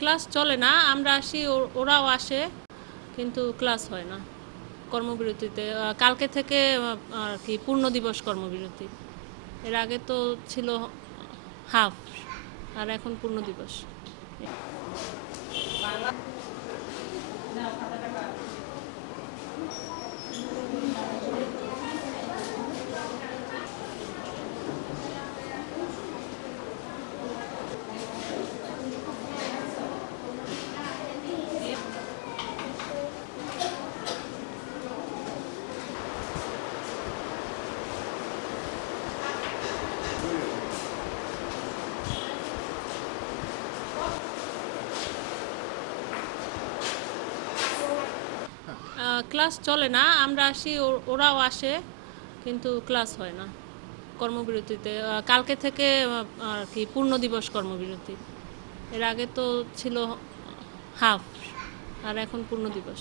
Class চলে না, আমরা আসি, ওরাও আসে, কিন্তু ক্লাস হয় না কর্মবিরতিতে। কালকে থেকে আর কি পূর্ণ দিবস কর্মবিরতি। এর আগে তো ছিল হাফ, আর এখন পূর্ণ দিবস। ক্লাস চলে না, আমরা আসি, ওরাও আসে, কিন্তু ক্লাস হয় না কর্মবিরতিতে। কালকে থেকে আর কি পূর্ণ দিবস কর্মবিরতি। এর আগে তো ছিল হাফ, আর এখন পূর্ণ দিবস।